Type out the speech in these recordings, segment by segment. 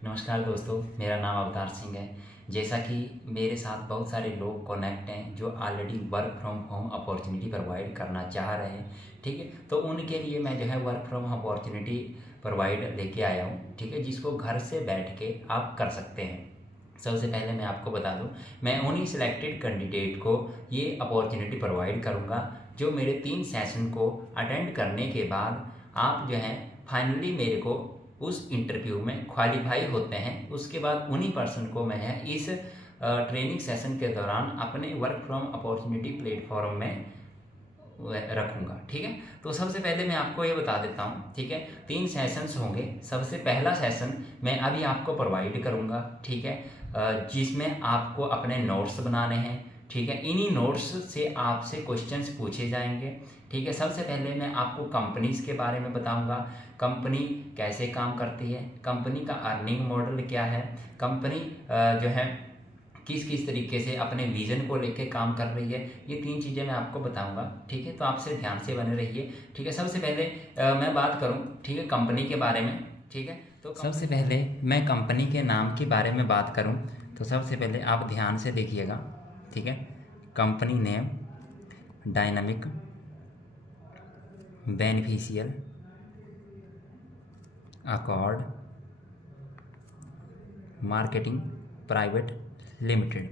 नमस्कार दोस्तों, मेरा नाम अवतार सिंह है। जैसा कि मेरे साथ बहुत सारे लोग कनेक्ट हैं जो already work from home opportunity provide करना चाह रहे हैं, ठीक है। तो उनके लिए मैं जो है work from home opportunity provide लेके आया हूँ, ठीक है, जिसको घर से बैठ के आप कर सकते हैं। सबसे पहले मैं आपको बता दूं, मैं उन्हीं सिलेक्टेड कैंडिडेट को ये अपॉर्चुनिटी प्रोवाइड करूँगा जो मेरे 3 सेशन को अटेंड करने के बाद आप जो है फाइनली मेरे को उस इंटरव्यू में क्वालिफाई होते हैं। उसके बाद उन्हीं पर्सन को मैं इस ट्रेनिंग सेशन के दौरान अपने वर्क फ्रॉम अपॉर्चुनिटी प्लेटफॉर्म में रखूँगा, ठीक है। तो सबसे पहले मैं आपको ये बता देता हूँ, ठीक है। 3 सेशंस होंगे। सबसे पहला सेशन मैं अभी आपको प्रोवाइड करूँगा, ठीक है, जिसमें आपको अपने नोट्स बनाने हैं, ठीक है। इन्हीं नोट्स से आपसे क्वेश्चंस पूछे जाएंगे, ठीक है। सबसे पहले मैं आपको कंपनीज के बारे में बताऊंगा, कंपनी कैसे काम करती है, कंपनी का अर्निंग मॉडल क्या है, कंपनी जो है किस किस तरीके से अपने विजन को लेके काम कर रही है। ये 3 चीज़ें मैं आपको बताऊंगा, ठीक है। तो आपसे ध्यान से बने रहिए, ठीक है। सबसे पहले मैं बात करूं, ठीक है, कंपनी के बारे में, ठीक है। तो सबसे पहले मैं कंपनी के नाम के बारे में बात करूं तो सबसे पहले आप ध्यान से देखिएगा, ठीक है। Company name dynamic beneficial accord marketing private limited,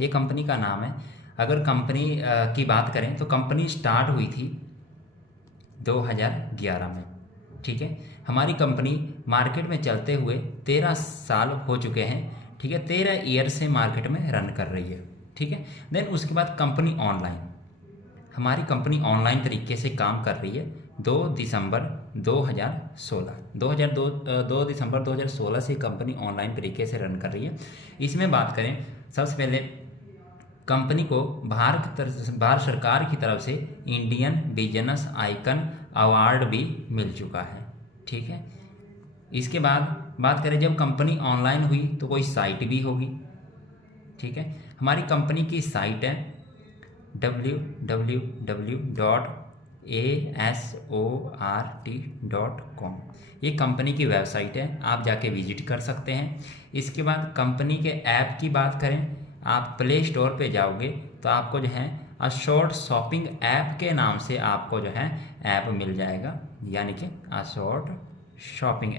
ये कंपनी का नाम है। अगर कंपनी की बात करें तो कंपनी स्टार्ट हुई थी 2011 में, ठीक है। हमारी कंपनी मार्केट में चलते हुए 13 साल हो चुके हैं, ठीक है। 13 ईयर से मार्केट में रन कर रही है, ठीक है। देन उसके बाद कंपनी ऑनलाइन, हमारी कंपनी ऑनलाइन तरीके से काम कर रही है 2 दिसंबर 2016 2 दिसंबर 2016 से कंपनी ऑनलाइन तरीके से रन कर रही है। इसमें बात करें, सबसे पहले कंपनी को भारत सरकार की तरफ से इंडियन बिजनेस आइकन अवार्ड भी मिल चुका है, ठीक है। इसके बाद बात करें, जब कंपनी ऑनलाइन हुई तो कोई साइट भी होगी, ठीक है। हमारी कंपनी की साइट है www.asort.com, ये कंपनी की वेबसाइट है, आप जाके विजिट कर सकते हैं। इसके बाद कंपनी के ऐप की बात करें, आप प्ले स्टोर पे जाओगे तो आपको जो है अशोर्ट शॉपिंग ऐप के नाम से आपको जो है ऐप मिल जाएगा, यानी कि अशोर्ट शॉपिंग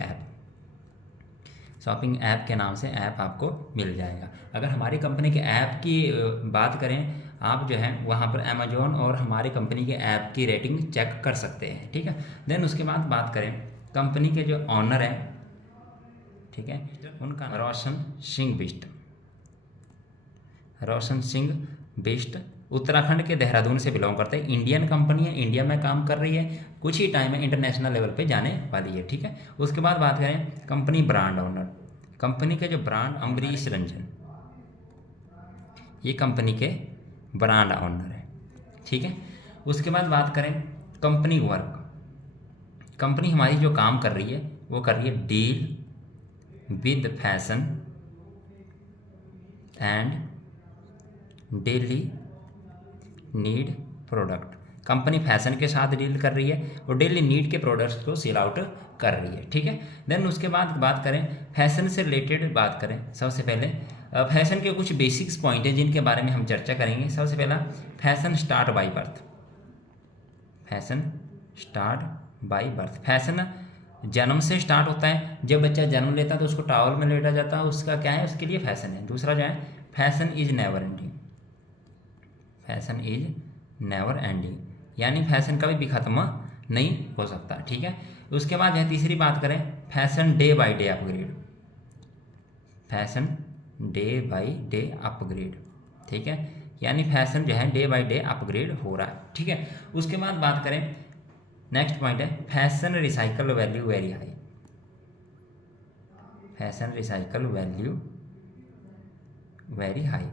ऐप के नाम से ऐप आपको मिल जाएगा। अगर हमारी कंपनी के ऐप की बात करें, आप जो है वहाँ पर अमेजोन और हमारी कंपनी के ऐप की रेटिंग चेक कर सकते हैं, ठीक है। देन उसके बाद बात करें, कंपनी के जो ऑनर हैं, ठीक है, उनका रोशन सिंह बिष्ट उत्तराखंड के देहरादून से बिलोंग करते हैं। इंडियन कंपनी है, इंडिया में काम कर रही है, कुछ ही टाइम में इंटरनेशनल लेवल पे जाने वाली है, ठीक है। उसके बाद बात करें कंपनी ब्रांड ओनर, कंपनी के जो ब्रांड अम्बरीश रंजन, ये कंपनी के ब्रांड ओनर है, ठीक है। उसके बाद बात करें कंपनी वर्क, कंपनी हमारी जो काम कर रही है वो कर रही है deal with fashion and daily need product. Company fashion के साथ डील कर रही है और डेली नीड के प्रोडक्ट्स को सेल आउट कर रही है, ठीक है। देन उसके बाद बात करें फैशन से रिलेटेड, बात करें सबसे पहले फैशन के कुछ बेसिक्स पॉइंट हैं जिनके बारे में हम चर्चा करेंगे। सबसे पहला, fashion start by birth. Fashion जन्म से स्टार्ट होता है, जब बच्चा जन्म लेता है तो उसको टॉवल में लेटा जाता है, उसका क्या है, उसके लिए फैशन है। दूसरा जो है फैशन इज नेवर एंडिंग, यानी फैशन कभी भी खत्म नहीं हो सकता, ठीक है। उसके बाद है तीसरी बात करें, fashion day by day upgrade, ठीक है, यानी फैशन जो है डे बाय डे अपग्रेड हो रहा है, ठीक है। उसके बाद बात करें, नेक्स्ट पॉइंट है fashion recycle value very high. Fashion recycle value very high,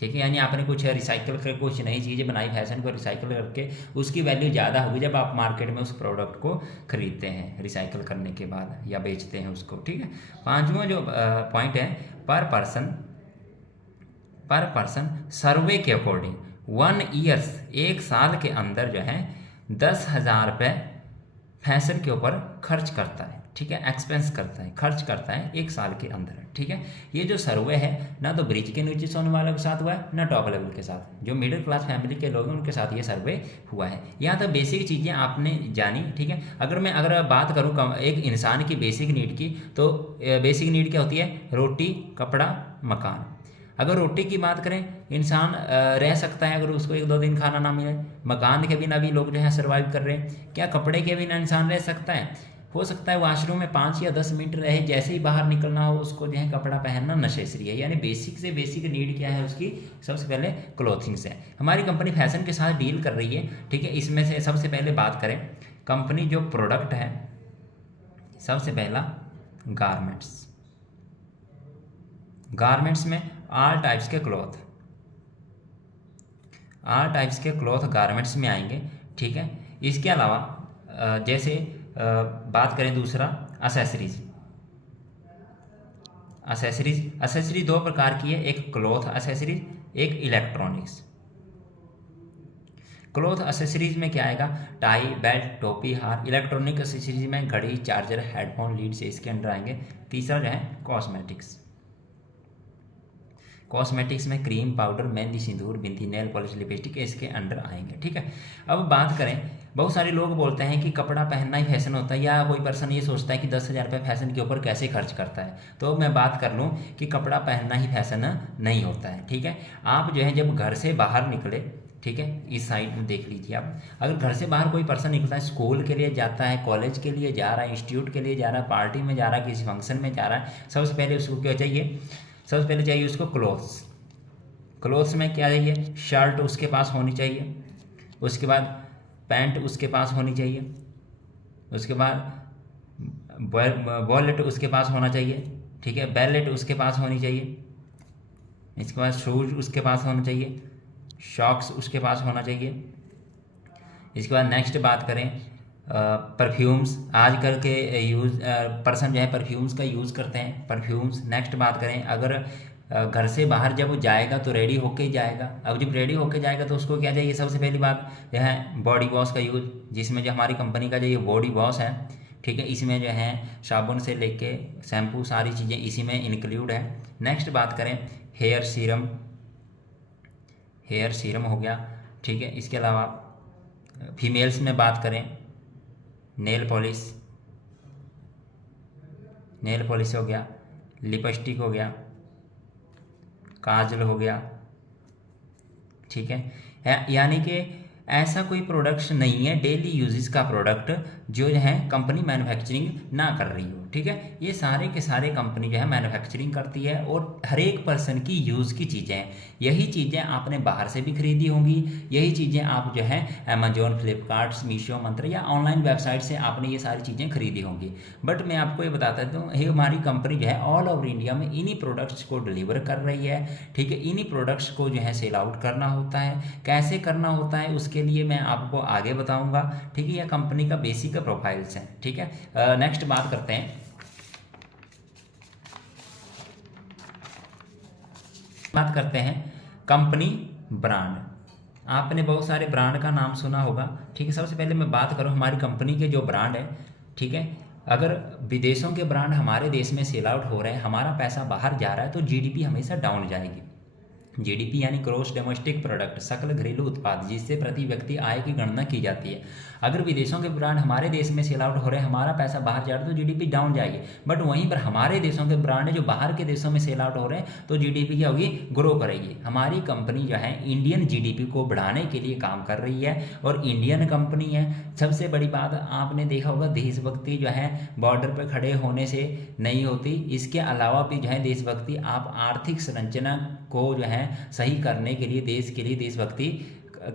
ठीक है, यानी आपने कुछ रिसाइकल कर कुछ नई चीज़ें बनाई, फैशन को रिसाइकल करके उसकी वैल्यू ज़्यादा होगी जब आप मार्केट में उस प्रोडक्ट को खरीदते हैं रिसाइकल करने के बाद या बेचते हैं उसको, ठीक है। पांचवा जो पॉइंट है, पर पर्सन सर्वे के अकॉर्डिंग 1 ईयर्स, 1 साल के अंदर जो है 10,000 रुपये फैशन के ऊपर खर्च करता है, ठीक है, एक्सपेंस करता है, खर्च करता है 1 साल के अंदर, ठीक है। ये जो सर्वे है ना तो ब्रिज के नीचे सोने वालों के साथ हुआ है ना टॉप लेवल के साथ, जो मिडिल क्लास फैमिली के लोग हैं उनके साथ ये सर्वे हुआ है। यहाँ तक बेसिक चीज़ें आपने जानी, ठीक है। अगर बात करूँ एक इंसान की बेसिक नीड की, तो बेसिक नीड क्या होती है? रोटी, कपड़ा, मकान। अगर रोटी की बात करें, इंसान रह सकता है अगर उसको 1-2 दिन खाना ना मिले। मकान के बिना भी लोग जो है सर्वाइव कर रहे हैं। क्या कपड़े के बिना इंसान रह सकता है? हो सकता है वॉशरूम में 5 या 10 मिनट रहे, जैसे ही बाहर निकलना हो उसको जो है कपड़ा पहनना नेसेसरी है। यानी बेसिक से बेसिक नीड क्या है उसकी? सबसे पहले क्लोथिंग्स है। हमारी कंपनी फैशन के साथ डील कर रही है, ठीक है। इसमें से सबसे पहले बात करें, कंपनी जो प्रोडक्ट है, सबसे पहला गारमेंट्स। गारमेंट्स में ऑल टाइप्स के क्लॉथ गारमेंट्स में आएंगे, ठीक है। इसके अलावा जैसे बात करें दूसरा असेसरीज। असेसरीज 2 प्रकार की है, एक क्लॉथ असेसरीज, एक इलेक्ट्रॉनिक्स। क्लॉथ असेसरीज में क्या आएगा? टाई, बेल्ट, टोपी, हार। इलेक्ट्रॉनिक असेसरीज में घड़ी, चार्जर, हेडफोन, लीड से इसके अंडर आएंगे। तीसरा जो है कॉस्मेटिक्स में क्रीम, पाउडर, मेहंदी, सिंदूर, बिंदी, नेल पॉलिश, लिपस्टिक इसके अंडर आएंगे, ठीक है। अब बात करें, बहुत सारे लोग बोलते हैं कि कपड़ा पहनना ही फैशन होता है, या कोई पर्सन ये सोचता है कि 10,000 रुपये फैशन के ऊपर कैसे खर्च करता है। तो मैं बात कर लूँ कि कपड़ा पहनना ही फैशन नहीं होता है, ठीक है। आप जो है जब घर से बाहर निकले, ठीक है, इस साइड में देख लीजिए आप, अगर घर से बाहर कोई पर्सन निकलता है, स्कूल के लिए जाता है, कॉलेज के लिए जा रहा है, इंस्टीट्यूट के लिए जा रहा है, पार्टी में जा रहा है, किसी फंक्शन में जा रहा है, सबसे पहले उसको क्या चाहिए? सबसे पहले चाहिए उसको क्लोथ्स में क्या चाहिए? शर्ट उसके पास होनी चाहिए, उसके बाद पैंट उसके पास होनी चाहिए, उसके बाद वॉलेट उसके पास होना चाहिए, ठीक है, बैलेट उसके पास होनी चाहिए, इसके बाद शूज उसके पास होना चाहिए, शॉक्स उसके पास होना चाहिए। इसके बाद नेक्स्ट बात करें परफ्यूम्स, आजकल के पर्सन जो है परफ्यूम्स का यूज़ करते हैं, परफ्यूम्स। नेक्स्ट बात करें, अगर घर से बाहर जब वो जाएगा तो रेडी होके ही जाएगा। अब जब रेडी होके जाएगा तो उसको क्या चाहिए? सबसे पहली बात यह है बॉडी वॉश का यूज़, जिसमें जो हमारी कंपनी का जो ये बॉडी वॉश है, ठीक है, इसमें जो है साबुन से लेके शैम्पू सारी चीज़ें इसी में इंक्लूड है। नेक्स्ट बात करें हेयर सीरम हो गया, ठीक है। इसके अलावा फीमेल्स में बात करें नेल पॉलिश हो गया, लिपस्टिक हो गया, काजल हो गया, ठीक है। यानी कि ऐसा कोई प्रोडक्ट नहीं है डेली यूजेस का प्रोडक्ट जो है कंपनी मैन्युफैक्चरिंग ना कर रही हो, ठीक है। ये सारे के सारे कंपनी जो है मैन्युफैक्चरिंग करती है और हर एक पर्सन की यूज़ की चीज़ें हैं। यही चीज़ें आपने बाहर से भी खरीदी होंगी, यही चीज़ें आप जो है अमेजोन, फ्लिपकार्ट, मीशो, मंत्रा या ऑनलाइन वेबसाइट से आपने ये सारी चीज़ें खरीदी होंगी। बट मैं आपको ये बताता हूँ, ये हमारी कंपनी जो है ऑल ओवर इंडिया में इन्हीं प्रोडक्ट्स को डिलीवर कर रही है, ठीक है। इन्हीं प्रोडक्ट्स को जो है सेल आउट करना होता है, कैसे करना होता है उसके लिए मैं आपको आगे बताऊंगा, ठीक है। यह कंपनी का बेसिक प्रोफाइल्स हैं, ठीक है। नेक्स्ट बात करते हैं कंपनी ब्रांड। आपने बहुत सारे ब्रांड का नाम सुना होगा, ठीक है। सबसे पहले मैं बात करूं हमारी कंपनी के जो ब्रांड है, ठीक है। अगर विदेशों के ब्रांड हमारे देश में सेल आउट हो रहे हैं, हमारा पैसा बाहर जा रहा है, तो जीडीपी हमेशा डाउन जाएगी। जीडीपी यानी ग्रॉस डोमेस्टिक प्रोडक्ट, सकल घरेलू उत्पाद, जिससे प्रति व्यक्ति आय की गणना की जाती है। अगर विदेशों के ब्रांड हमारे देश में सेल आउट हो रहे हैं, हमारा पैसा बाहर जा रहा है, तो जीडीपी डाउन जाएगी। बट वहीं पर हमारे देशों के ब्रांड जो बाहर के देशों में सेल आउट हो रहे हैं, तो जीडीपी क्या होगी? ग्रो करेगी। हमारी कंपनी जो है इंडियन जीडीपी को बढ़ाने के लिए काम कर रही है और इंडियन कंपनी है। सबसे बड़ी बात आपने देखा होगा, देशभक्ति जो है बॉर्डर पर खड़े होने से नहीं होती, इसके अलावा भी जो है देशभक्ति आप आर्थिक संरचना को जो है सही करने के लिए देश के लिए देशभक्ति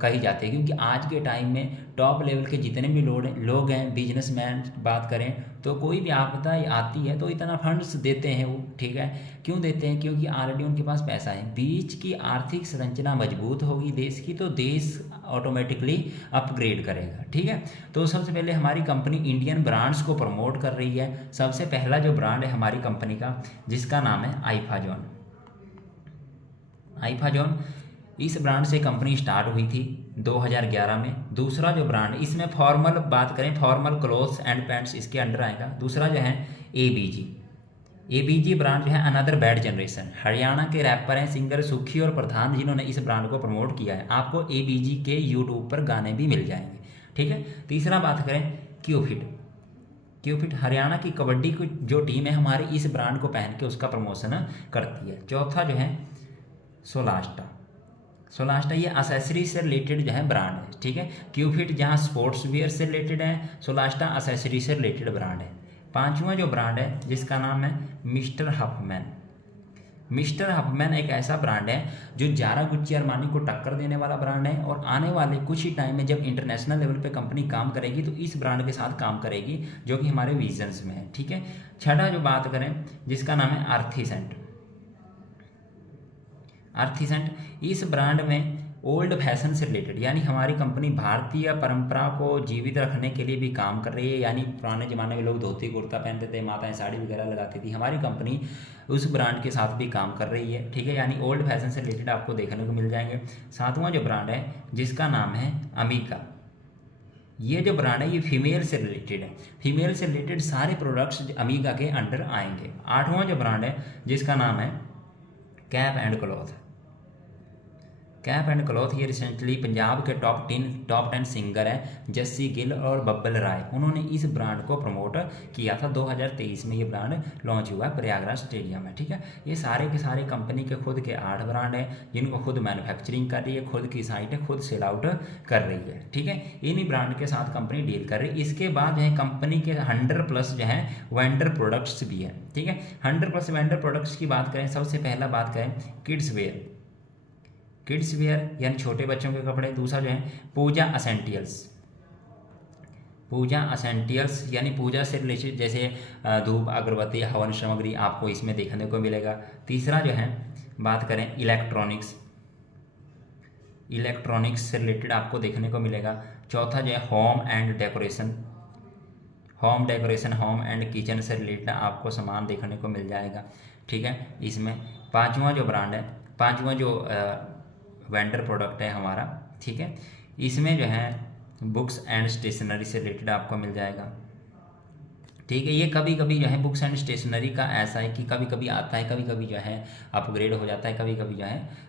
कही जाती है। क्योंकि आज के टाइम में टॉप लेवल के जितने भी लोग हैं, बिजनेसमैन बात करें, तो कोई भी आपदा आती है तो इतना फंड्स देते हैं वो, ठीक है। क्यों देते हैं? क्योंकि ऑलरेडी उनके पास पैसा है। बीच की आर्थिक संरचना मजबूत होगी देश की, तो देश ऑटोमेटिकली अपग्रेड करेगा, ठीक है। तो सबसे पहले हमारी कंपनी इंडियन ब्रांड्स को प्रमोट कर रही है। सबसे पहला जो ब्रांड है हमारी कंपनी का, जिसका नाम है आईफाजोन। इस ब्रांड से कंपनी स्टार्ट हुई थी 2011 में। दूसरा जो ब्रांड, इसमें फॉर्मल बात करें, फॉर्मल क्लोथ्स एंड पैंट्स इसके अंडर आएगा। दूसरा जो है एबीजी। एबीजी ब्रांड जो है अनदर बैड जनरेशन, हरियाणा के रैपर हैं सिंगर सुखी और प्रधान, जिन्होंने इस ब्रांड को प्रमोट किया है। आपको एबीजी के यूट्यूब पर गाने भी मिल जाएंगे, ठीक है। तीसरा बात करें क्यूफिट। क्यूफिट हरियाणा की कबड्डी की जो टीम है हमारी, इस ब्रांड को पहन के उसका प्रमोशन करती है। चौथा जो है सोलास्टा। सोलास्टा ये असेसरी से रिलेटेड जो है ब्रांड है, ठीक है। क्यूफिट जहाँ स्पोर्ट्स वियर से रिलेटेड है, सोलास्टा असेसरी से रिलेटेड ब्रांड है। पांचवा जो ब्रांड है जिसका नाम है मिस्टर हफमैन। मिस्टर हफमैन एक ऐसा ब्रांड है जो जारा गुच्ची अरमानी को टक्कर देने वाला ब्रांड है, और आने वाले कुछ ही टाइम में जब इंटरनेशनल लेवल पे कंपनी काम करेगी तो इस ब्रांड के साथ काम करेगी, जो कि हमारे विजन्स में है, ठीक है। छठा जो बात करें जिसका नाम है आर्थिसेंट। आर्थिसेंट इस ब्रांड में ओल्ड फैशन से रिलेटेड, यानी हमारी कंपनी भारतीय परंपरा को जीवित रखने के लिए भी काम कर रही है। यानी पुराने ज़माने में लोग धोती कुर्ता पहनते थे, माताएं साड़ी वगैरह लगाती थी, हमारी कंपनी उस ब्रांड के साथ भी काम कर रही है, ठीक है। यानी ओल्ड फैशन से रिलेटेड आपको देखने को मिल जाएंगे। सातवां जो ब्रांड है जिसका नाम है अमीका। ये जो ब्रांड है ये फीमेल से रिलेटेड है, फीमेल से रिलेटेड सारे प्रोडक्ट्स अमीका के अंडर आएंगे। आठवां जो ब्रांड है जिसका नाम है cap and cloth. Cap and cloth ये रिसेंटली पंजाब के टॉप 10 सिंगर हैं जस्सी गिल और बब्बल राय, उन्होंने इस ब्रांड को प्रमोट किया था। 2023 में ये ब्रांड लॉन्च हुआ है प्रयागराज स्टेडियम में, ठीक है। ये सारे के सारे कंपनी के खुद के 8 ब्रांड हैं जिनको खुद मैन्युफैक्चरिंग कर रही है, खुद की साइट है, खुद सेल आउट कर रही है, ठीक है। इन्हीं ब्रांड के साथ कंपनी डील कर रही है। इसके बाद जो है कंपनी के 100+ जो है वेंडर प्रोडक्ट्स भी है, ठीक है। 100+ वेंडर प्रोडक्ट्स की बात करें, सबसे पहला बात करें किड्स वेयर। किड्स वेयर यानी छोटे बच्चों के कपड़े। दूसरा जो है पूजा असेंटियल्स। पूजा असेंटियल्स यानी पूजा से रिलेटेड जैसे धूप अगरबत्ती हवन सामग्री आपको इसमें देखने को मिलेगा। तीसरा जो है बात करें इलेक्ट्रॉनिक्स, इलेक्ट्रॉनिक्स से रिलेटेड आपको देखने को मिलेगा। चौथा जो है home and decoration, home decoration home and kitchen से रिलेटेड आपको सामान देखने को मिल जाएगा, ठीक है इसमें। पांचवा जो ब्रांड है, पांचवा जो वेंडर प्रोडक्ट है हमारा, ठीक है, इसमें जो है बुक्स एंड स्टेशनरी से रिलेटेड आपको मिल जाएगा, ठीक है। ये कभी कभी जो है बुक्स एंड स्टेशनरी का ऐसा है कि कभी कभी आता है, कभी कभी जो है अपग्रेड हो जाता है, कभी कभी जो है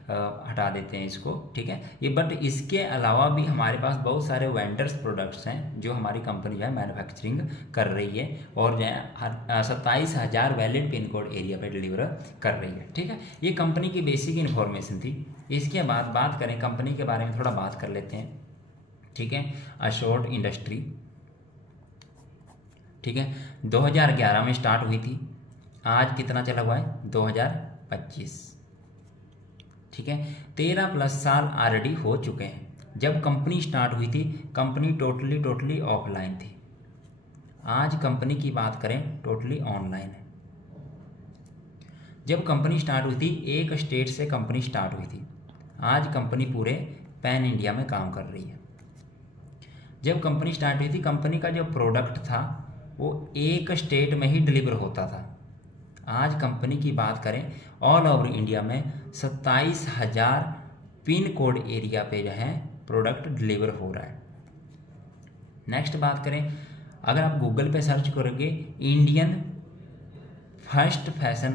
हटा देते हैं इसको, ठीक है। ये बट इसके अलावा भी हमारे पास बहुत सारे वेंडर्स प्रोडक्ट्स हैं जो हमारी कंपनी जो है मैन्युफैक्चरिंग कर रही है, और जो है 27,000 वैलिड पिन कोड एरिया पे डिलीवर कर रही है, ठीक है। ये कंपनी की बेसिक इन्फॉर्मेशन थी। इसके बाद बात करें कंपनी के बारे में, थोड़ा बात कर लेते हैं, ठीक है। अशोर्ड इंडस्ट्री, ठीक है, 2011 में स्टार्ट हुई थी, आज कितना चला हुआ है 2025, ठीक है। 13+ साल ऑलरेडी हो चुके हैं। जब कंपनी स्टार्ट हुई थी कंपनी टोटली ऑफलाइन थी, आज कंपनी की बात करें टोटली ऑनलाइन है। जब कंपनी स्टार्ट हुई थी एक स्टेट से कंपनी स्टार्ट हुई थी, आज कंपनी पूरे पैन इंडिया में काम कर रही है। जब कंपनी स्टार्ट हुई थी कंपनी का जो प्रोडक्ट था वो एक स्टेट में ही डिलीवर होता था, आज कंपनी की बात करें ऑल ओवर इंडिया में 27,000 पिन कोड एरिया पे जो है प्रोडक्ट डिलीवर हो रहा है। नेक्स्ट बात करें, अगर आप गूगल पे सर्च करोगे Indian first fashion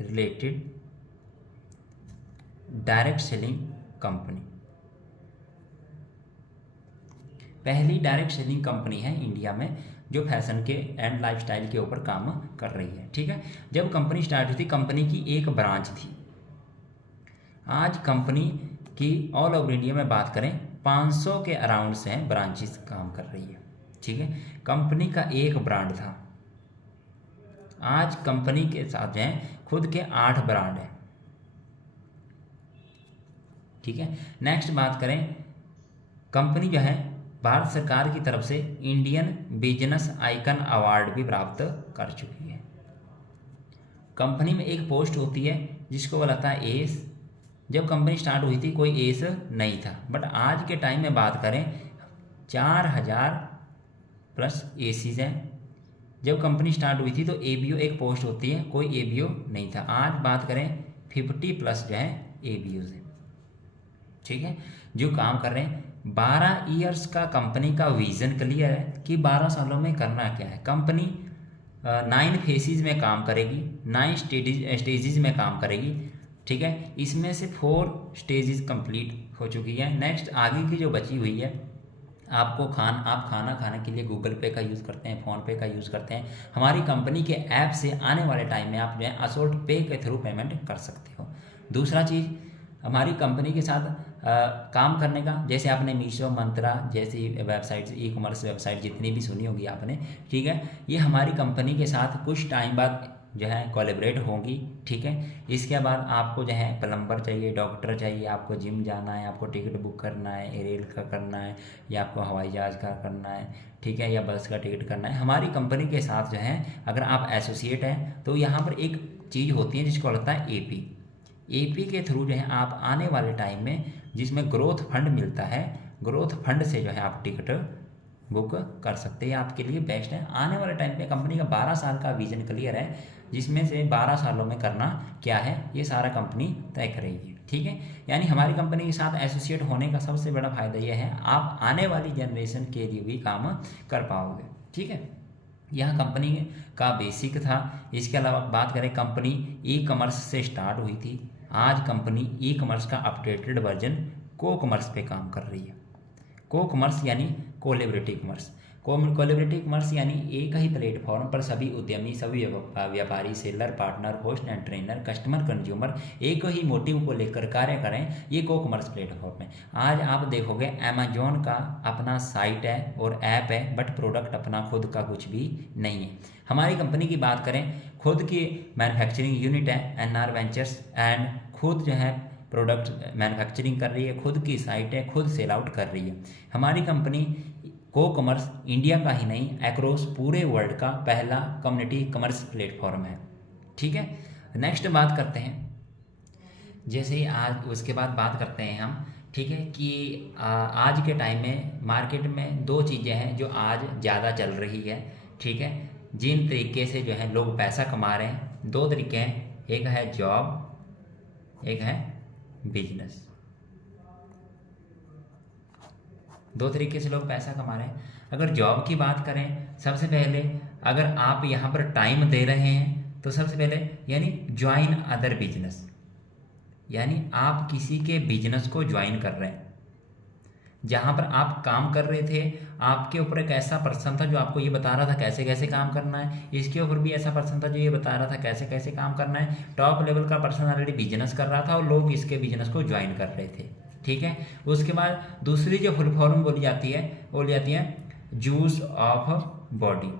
related direct selling company, पहली डायरेक्ट सेलिंग कंपनी है इंडिया में जो फैशन के एंड लाइफस्टाइल के ऊपर काम कर रही है, ठीक है। जब कंपनी स्टार्ट हुई थी कंपनी की एक ब्रांच थी, आज कंपनी की ऑल ओवर इंडिया में बात करें 500 के अराउंड से ब्रांचेस काम कर रही है, ठीक है। कंपनी का एक ब्रांड था, आज कंपनी के साथ जो है खुद के 8 ब्रांड हैं, ठीक है। नेक्स्ट बात करें, कंपनी जो है भारत सरकार की तरफ से इंडियन बिजनेस आइकन अवार्ड भी प्राप्त कर चुकी है। कंपनी में एक पोस्ट होती है जिसको बोलाता है एस। जब कंपनी स्टार्ट हुई थी कोई एस नहीं था, बट आज के टाइम में बात करें 4,000+ एसीज हैं, जब कंपनी स्टार्ट हुई थी तो ABO एक पोस्ट होती है, कोई ABO नहीं था। आज बात करें 50+ जो है ABO से, ठीक है, जो काम कर रहे हैं। 12 ईयर्स का कंपनी का विजन क्लियर है कि 12 सालों में करना क्या है। कंपनी 9 फेसेस में काम करेगी, 9 स्टेजेस में काम करेगी, ठीक है। इसमें से 4 स्टेजेस कंप्लीट हो चुकी है। नेक्स्ट आगे की जो बची हुई है, आप खाना खाने के लिए गूगल पे का यूज़ करते हैं, फ़ोन पे का यूज़ करते हैं, हमारी कंपनी के ऐप से आने वाले टाइम में आप जो है असोल्ट पे के थ्रू पेमेंट कर सकते हो। दूसरा चीज़, हमारी कंपनी के साथ काम करने का, जैसे आपने मीशो, मंत्रा जैसी वेबसाइट्स, ई-कॉमर्स वेबसाइट जितनी भी सुनी होगी आपने, ठीक है, ये हमारी कंपनी के साथ कुछ टाइम बाद जो है कोलैबोरेट होंगी, ठीक है। इसके बाद आपको जो है प्लम्बर चाहिए, डॉक्टर चाहिए, आपको जिम जाना है, आपको टिकट बुक करना है, रेल का करना है, या आपको हवाई जहाज़ का करना है, ठीक है, या बस का टिकट करना है, हमारी कंपनी के साथ जो है अगर आप एसोसिएट हैं तो यहाँ पर एक चीज़ होती है जिसको लगता है AP के थ्रू जो है आप आने वाले टाइम में, जिसमें ग्रोथ फंड मिलता है, ग्रोथ फंड से जो है आप टिकट बुक कर सकते हैं। आपके लिए बेस्ट है। आने वाले टाइम पे कंपनी का 12 साल का विजन क्लियर है, जिसमें से 12 सालों में करना क्या है ये सारा कंपनी तय करेगी, ठीक है। यानी हमारी कंपनी के साथ एसोसिएट होने का सबसे बड़ा फायदा यह है, आप आने वाली जनरेशन के लिए भी काम कर पाओगे, ठीक है। यह कंपनी का बेसिक था। इसके अलावा बात करें, कंपनी ई-कॉमर्स से स्टार्ट हुई थी, आज कंपनी ई-कॉमर्स का अपडेटेड वर्जन को-कॉमर्स पे काम कर रही है। को-कॉमर्स यानी कोलैबोरेटिव कॉमर्स, कोलैबोरेटिव कॉमर्स यानी एक ही प्लेटफॉर्म पर सभी उद्यमी, सभी व्यापारी, seller, partner, host and trainer, customer, consumer एक ही मोटिव को लेकर कार्य करें, ये को-कॉमर्स प्लेटफॉर्म है। आज आप देखोगे अमेजोन का अपना साइट है और ऐप है, बट प्रोडक्ट अपना खुद का कुछ भी नहीं है। हमारी कंपनी की बात करें, खुद की मैन्युफैक्चरिंग यूनिट है NR वेंचर्स, एंड खुद जो है प्रोडक्ट मैन्युफैक्चरिंग कर रही है, खुद की साइट है, खुद सेल आउट कर रही है। हमारी कंपनी को-कॉमर्स इंडिया का ही नहीं, अक्रॉस पूरे वर्ल्ड का पहला कम्युनिटी कॉमर्स प्लेटफॉर्म है, ठीक है। नेक्स्ट बात करते हैं, जैसे ही आज उसके बाद बात करते हैं हम, ठीक है, कि आज के टाइम में मार्केट में 2 चीज़ें हैं जो आज ज़्यादा चल रही है, ठीक है, जिन तरीके से जो है लोग पैसा कमा रहे हैं। 2 तरीके हैं, एक है जॉब, एक है बिजनेस। 2 तरीके से लोग पैसा कमा रहे हैं। अगर जॉब की बात करें, सबसे पहले अगर आप यहाँ पर टाइम दे रहे हैं तो सबसे पहले यानी ज्वाइन अदर बिजनेस, यानी आप किसी के बिजनेस को ज्वाइन कर रहे हैं। जहाँ पर आप काम कर रहे थे, आपके ऊपर एक ऐसा पर्सन था जो आपको ये बता रहा था कैसे कैसे काम करना है, इसके ऊपर भी ऐसा पर्सन था जो ये बता रहा था कैसे कैसे काम करना है। टॉप लेवल का पर्सन ऑलरेडी बिजनेस कर रहा था और लोग इसके बिजनेस को ज्वाइन कर रहे थे, ठीक है। उसके बाद दूसरी जो फुल फॉर्म बोली जाती है juice of body.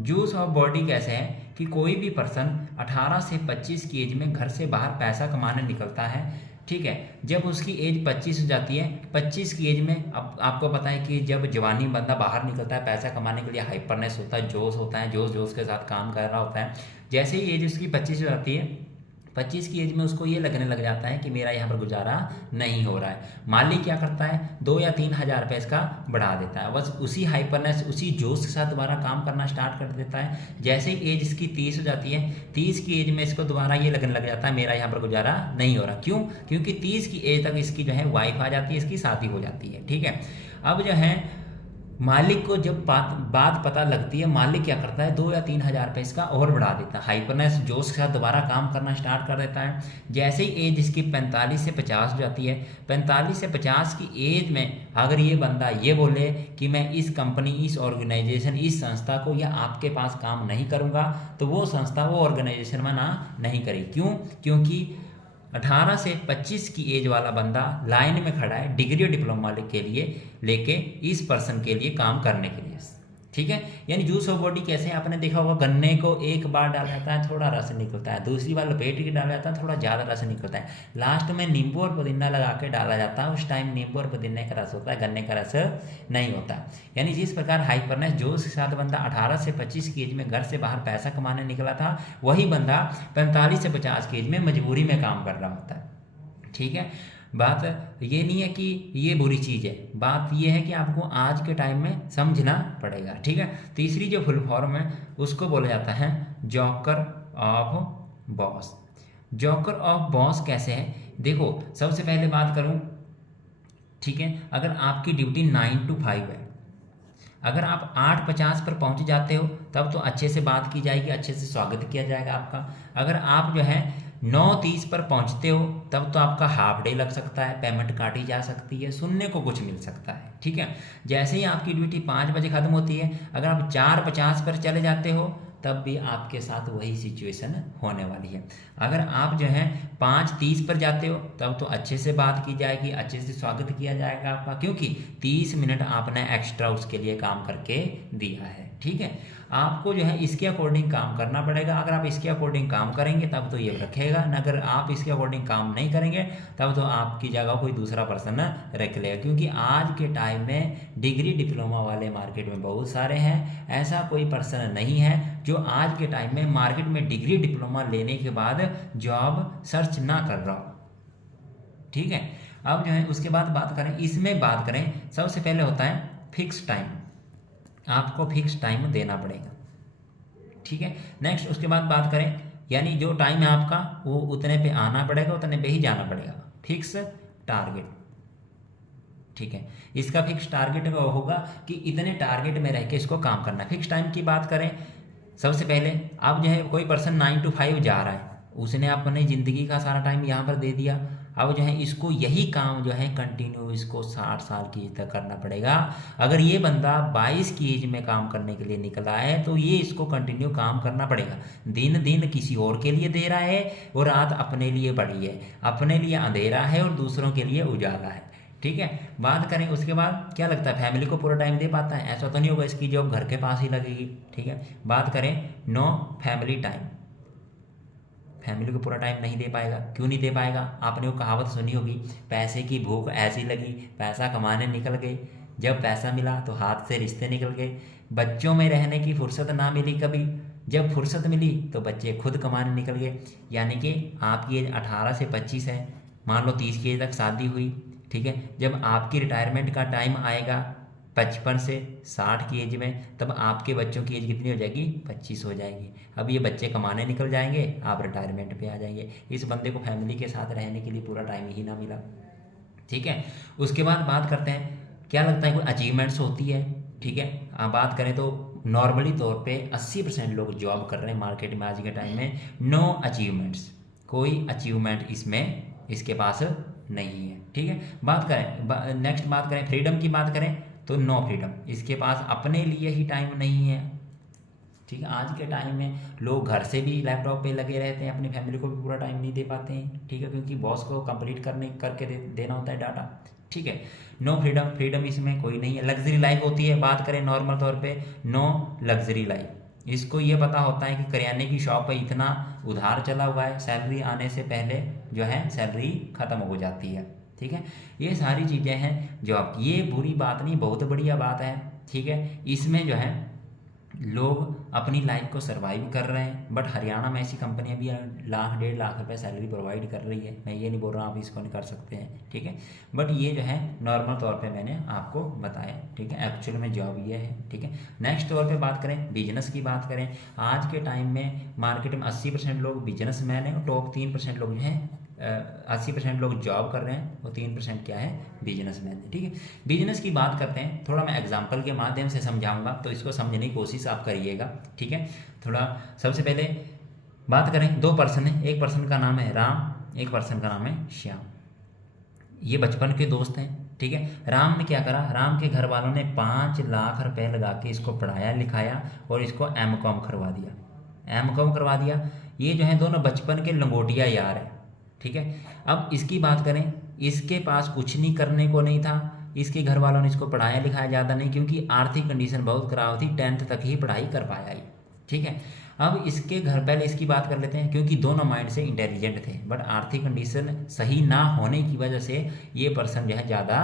Juice of body कैसे है कि कोई भी पर्सन 18 से 25 की एज में घर से बाहर पैसा कमाने निकलता है, ठीक है। जब उसकी एज 25 हो जाती है, 25 की एज में आपको पता है कि जब जवानी बंदा बाहर निकलता है पैसा कमाने के लिए, हाइपरनेस होता है, जोश होता है, जोश के साथ काम कर रहा होता है। जैसे ही एज उसकी 25 हो जाती है, 25 की एज में उसको ये लगने लग जाता है कि मेरा यहाँ पर गुजारा नहीं हो रहा है। मालिक क्या करता है, 2 या 3 हज़ार रुपये इसका बढ़ा देता है, बस उसी हाइपरनेस, उसी जोश के साथ दोबारा काम करना स्टार्ट कर देता है। जैसे ही एज इसकी 30 हो जाती है, 30 की एज में इसको दोबारा ये लगने लग जाता है मेरा यहाँ पर गुजारा नहीं हो रहा। क्यों? क्योंकि 30 की एज तक इसकी जो है वाइफ आ जाती है, इसकी शादी हो जाती है, ठीक है। अब जो है मालिक को जब बात पता लगती है, मालिक क्या करता है, 2 या 3 हज़ार रुपये इसका और बढ़ा देता है, हाइपरनेस जोश के साथ दोबारा काम करना स्टार्ट कर देता है। जैसे ही एज इसकी 45 से 50 हो जाती है, 45 से 50 की एज में अगर ये बंदा ये बोले कि मैं इस कंपनी, इस ऑर्गेनाइजेशन, इस संस्था को या आपके पास काम नहीं करूँगा, तो वो संस्था, वो ऑर्गेनाइजेशन में ना नहीं करेगी। क्यों? क्योंकि 18 से 25 की एज वाला बंदा लाइन में खड़ा है डिग्री और डिप्लोमा के लिए लेके इस पर्सन के लिए काम करने के लिए, ठीक है। यानी जूस ऑफ बॉडी कैसे, आपने देखा होगा, गन्ने को एक बार डाला जाता है थोड़ा रस निकलता है, दूसरी बार लपेट के डाला जाता है थोड़ा ज़्यादा रस निकलता है, लास्ट में नींबू और पुदीना लगा के डाला जाता है, उस टाइम नींबू और पुदीने का रस होता है, गन्ने का रस नहीं होता। यानी जिस प्रकार हाइपरनेस जोश के साथ बंदा 18 से 25 की एज में घर से बाहर पैसा कमाने निकला था, वही बंदा 45 से 50 की एज में मजबूरी में काम कर रहा होता है, ठीक है। बात ये नहीं है कि ये बुरी चीज़ है, बात ये है कि आपको आज के टाइम में समझना पड़ेगा, ठीक है। तीसरी जो फुल फॉर्म है उसको बोला जाता है joker of boss. Joker of boss कैसे है, देखो सबसे पहले बात करूं, ठीक है, अगर आपकी ड्यूटी 9 to 5 है, अगर आप 8:50 पर पहुंच जाते हो तब तो अच्छे से बात की जाएगी, अच्छे से स्वागत किया जाएगा आपका। अगर आप जो है 9:30 पर पहुंचते हो तब तो आपका हाफ डे लग सकता है, पेमेंट काटी जा सकती है, सुनने को कुछ मिल सकता है, ठीक है। जैसे ही आपकी ड्यूटी 5 बजे ख़त्म होती है, अगर आप 4:50 पर चले जाते हो तब भी आपके साथ वही सिचुएशन होने वाली है। अगर आप जो है 5:30 पर जाते हो तब तो अच्छे से बात की जाएगी, अच्छे से स्वागत किया जाएगा आपका, क्योंकि 30 मिनट आपने एक्स्ट्रा उसके लिए काम करके दिया है, ठीक है। आपको जो है इसके अकॉर्डिंग काम करना पड़ेगा। अगर आप इसके अकॉर्डिंग काम करेंगे तब तो ये रखेगा, अगर आप इसके अकॉर्डिंग काम नहीं करेंगे तब तो आपकी जगह कोई दूसरा पर्सन रख लेगा, क्योंकि आज के टाइम में डिग्री डिप्लोमा वाले मार्केट में बहुत सारे हैं। ऐसा कोई पर्सन नहीं है जो आज के टाइम में मार्केट में डिग्री डिप्लोमा लेने के बाद जॉब सर्च ना कर रहा हो, ठीक है। अब जो है उसके बाद बात करें, इसमें बात करें, सबसे पहले होता है फिक्स टाइम, आपको फिक्स टाइम देना पड़ेगा, ठीक है। नेक्स्ट उसके बाद बात करें, यानी जो टाइम है आपका वो उतने पे आना पड़ेगा, उतने पे ही जाना पड़ेगा। फिक्स टारगेट, ठीक है, इसका फिक्स टारगेट होगा कि इतने टारगेट में रह के इसको काम करना है। फिक्स टाइम की बात करें, सबसे पहले अब जो है कोई पर्सन 9 to 5 जा रहा है, उसने अपनी ज़िंदगी का सारा टाइम यहाँ पर दे दिया, अब जो है इसको यही काम जो है कंटिन्यू इसको 60 साल की एज तक करना पड़ेगा। अगर ये बंदा 22 की एज में काम करने के लिए निकला है तो ये इसको कंटिन्यू काम करना पड़ेगा। दिन दिन किसी और के लिए दे रहा है और रात अपने लिए बड़ी है, अपने लिए अंधेरा है और दूसरों के लिए उजाला है, ठीक है। बात करें उसके बाद, क्या लगता है फैमिली को पूरा टाइम दे पाता है? ऐसा तो नहीं होगा, इसकी जॉब घर के पास ही लगेगी, ठीक है। बात करें नो फैमिली टाइम, फैमिली को पूरा टाइम नहीं दे पाएगा। क्यों नहीं दे पाएगा? आपने वो कहावत सुनी होगी, पैसे की भूख ऐसी लगी पैसा कमाने निकल गए, जब पैसा मिला तो हाथ से रिश्ते निकल गए। बच्चों में रहने की फुर्सत ना मिली कभी, जब फुर्सत मिली तो बच्चे खुद कमाने निकल गए। यानी कि आपकी एज 18 से 25 है, मान लो 30 की एज तक शादी हुई, ठीक है। जब आपकी रिटायरमेंट का टाइम आएगा 55 से 60 की एज में, तब आपके बच्चों की एज कितनी हो जाएगी? 25 हो जाएगी। अब ये बच्चे कमाने निकल जाएंगे, आप रिटायरमेंट पे आ जाएंगे। इस बंदे को फैमिली के साथ रहने के लिए पूरा टाइम ही ना मिला, ठीक है। उसके बाद बात करते हैं, क्या लगता है कोई अचीवमेंट्स होती है, ठीक है। आप बात करें तो नॉर्मली तौर पे 80% लोग जॉब कर रहे हैं मार्केट में आज के टाइम में, नो अचीवमेंट्स, कोई अचीवमेंट इसमें इसके पास नहीं है, ठीक है। बात करें नेक्स्ट बात करें फ्रीडम की बात करें तो नो फ्रीडम, इसके पास अपने लिए ही टाइम नहीं है, ठीक है। आज के टाइम में लोग घर से भी लैपटॉप पे लगे रहते हैं, अपनी फैमिली को भी पूरा टाइम नहीं दे पाते हैं, ठीक है, क्योंकि बॉस को कंप्लीट करके देना होता है डाटा, ठीक है। नो फ्रीडम, फ्रीडम इसमें कोई नहीं है। लग्जरी लाइफ होती है, बात करें नॉर्मल तौर पे, नो लग्जरी लाइफ, इसको ये पता होता है कि करियाने की शॉप पे इतना उधार चला हुआ है, सैलरी आने से पहले जो है सैलरी ख़त्म हो जाती है, ठीक है। ये सारी चीज़ें हैं जो आप, ये बुरी बात नहीं, बहुत बढ़िया बात है, ठीक है। इसमें जो है लोग अपनी लाइफ को सरवाइव कर रहे हैं, बट हरियाणा में ऐसी कंपनियां भी 1,00,000 1,50,000 रुपये सैलरी प्रोवाइड कर रही है। मैं ये नहीं बोल रहा आप इसको नहीं कर सकते हैं, ठीक है, बट ये जो है नॉर्मल तौर पे मैंने आपको बताया, ठीक है। एक्चुअल में जॉब ये है, ठीक है। नेक्स्ट तौर पे बात करें बिजनेस की बात करें, आज के टाइम में मार्केट में 80% लोग बिजनेसमैन हैं, टॉप 3% लोग जो हैं 80% लोग जॉब कर रहे हैं और 3% क्या है? बिजनेसमैन है, ठीक है। बिजनेस की बात करते हैं, थोड़ा मैं एग्जांपल के माध्यम से समझाऊंगा तो इसको समझने की कोशिश आप करिएगा, ठीक है। थोड़ा सबसे पहले बात करें, 2 पर्सन है, एक पर्सन का नाम है राम, एक पर्सन का नाम है श्याम। ये बचपन के दोस्त हैं, ठीक है। राम ने क्या करा, राम के घर वालों ने 5 लाख रुपए लगा के इसको पढ़ाया लिखाया और इसको M.Com करवा दिया, M.Com करवा दिया। ये जो है दोनों बचपन के लंगोटिया यार है, ठीक है। अब इसकी बात करें, इसके पास कुछ नहीं करने को नहीं था, इसके घर वालों ने इसको पढ़ाया लिखाया ज़्यादा नहीं, क्योंकि आर्थिक कंडीशन बहुत खराब थी, 10th तक ही पढ़ाई कर पाया ये, ठीक है। अब इसके घर, पहले इसकी बात कर लेते हैं, क्योंकि दोनों माइंड से इंटेलिजेंट थे, बट आर्थिक कंडीशन सही ना होने की वजह से ये पर्सन जो है ज़्यादा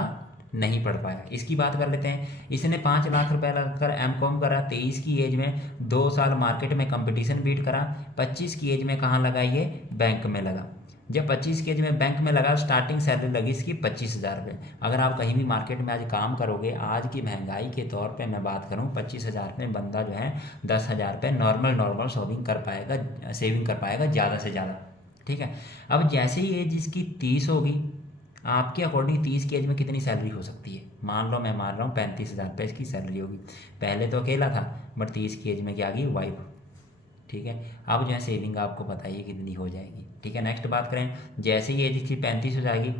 नहीं पढ़ पाया। इसकी बात कर लेते हैं, इसने 5 लाख रुपए लगाकर M.Com करा, 23 की एज में 2 साल मार्केट में कंपटीशन बीट करा, 25 की एज में कहाँ लगा? ये बैंक में लगा। जब 25 के एज में बैंक में लगा, स्टार्टिंग सैलरी लगी इसकी 25,000 रुपये। अगर आप कहीं भी मार्केट में आज काम करोगे, आज की महंगाई के तौर पे मैं बात करूँ, 25,000 में बंदा जो है 10,000 रुपये नॉर्मल सेविंग कर पाएगा ज़्यादा से ज़्यादा। ठीक है, अब जैसे ही एज इसकी 30 होगी, आपके अकॉर्डिंग 30 की एज में कितनी सैलरी हो सकती है? मान लो मैं मान रहा हूँ 35,000 रुपये इसकी सैलरी होगी। पहले तो अकेला था, बट 30 की एज में क्या आ गई? वाइफ। ठीक है, अब जो है सेविंग आपको बताइए कितनी हो जाएगी। ठीक है, नेक्स्ट बात करें, जैसे ही एज इसकी 35 हो जाएगी,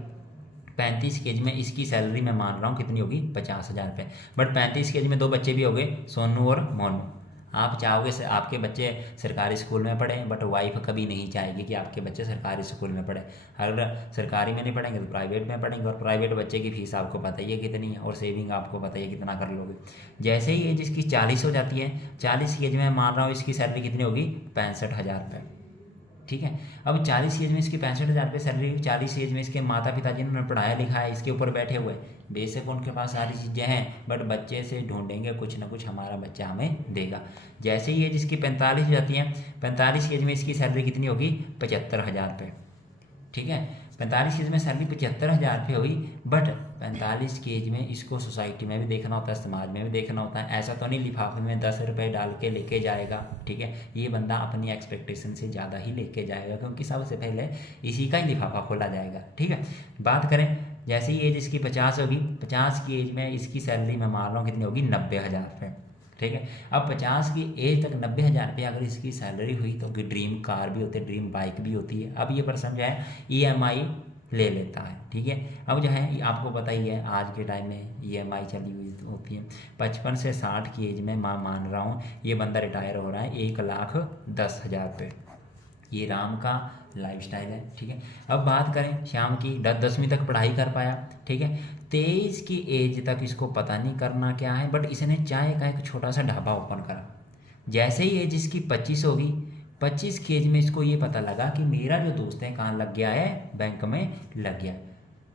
35 की एज में इसकी सैलरी मैं मान रहा हूँ कितनी होगी? 50,000 रुपये। बट 35 की एज में 2 बच्चे भी हो गए, सोनू और मोनू। आप चाहोगे से आपके बच्चे सरकारी स्कूल में पढ़ें, बट वाइफ कभी नहीं चाहेगी कि आपके बच्चे सरकारी स्कूल में पढ़े। अगर सरकारी में नहीं पढ़ेंगे तो प्राइवेट में पढ़ेंगे, और प्राइवेट बच्चे की फीस आपको पता ही है कितनी है, और सेविंग आपको पता ही है कितना कर लोगे। जैसे ही एज इसकी 40 हो जाती है, 40 की एज में मान रहा हूँ इसकी सैलरी कितनी होगी? 65,000 रुपये। ठीक है, अब 40 एज में इसकी 65,000 रुपये सैलरी, 40 एज में इसके माता पिता जिन्होंने पढ़ाया लिखाया इसके ऊपर बैठे हुए, बेशक उनके पास सारी चीज़ें हैं, बट बच्चे से ढूंढेंगे कुछ ना कुछ हमारा बच्चा हमें देगा। जैसे ही एज इसकी 45 हो जाती है, 45 एज में इसकी सैलरी कितनी होगी? 75,000 रुपये। ठीक है, 45 की एज में सैलरी 75,000 रुपये हुई, बट 45 की एज में इसको सोसाइटी में भी देखना होता है, समाज में भी देखना होता है। ऐसा तो नहीं लिफाफे में 10 रुपये डाल के लेके जाएगा। ठीक है, ये बंदा अपनी एक्सपेक्टेशन से ज़्यादा ही लेके जाएगा, क्योंकि सबसे पहले इसी का ही लिफाफा खोला जाएगा। ठीक है, बात करें जैसे ही एज इसकी 50 होगी, 50 की एज में इसकी सैलरी मैं मान रहा हूँ कितनी होगी? 90,000 रुपये। ठीक है, अब 50 की एज तक 90,000 रुपये अगर इसकी सैलरी हुई तो ड्रीम कार भी होती है, ड्रीम बाइक भी होती है। अब ये पर्सन जो है EMI ले लेता है। ठीक है, अब जो है आपको पता ही है आज के टाइम में EMI चली हुई होती है। 55 से 60 की एज में मैं मान रहा हूँ ये बंदा रिटायर हो रहा है 1,10,000 रुपये। ये राम का लाइफस्टाइल है। ठीक है, अब बात करें श्याम की, 10वीं तक पढ़ाई कर पाया। ठीक है, 23 की एज तक इसको पता नहीं करना क्या है, बट इसने चाय का एक छोटा सा ढाबा ओपन करा। जैसे ही एज इसकी 25 होगी, 25 की एज में इसको ये पता लगा कि मेरा जो दोस्त है कहाँ लग गया है? बैंक में लग गया।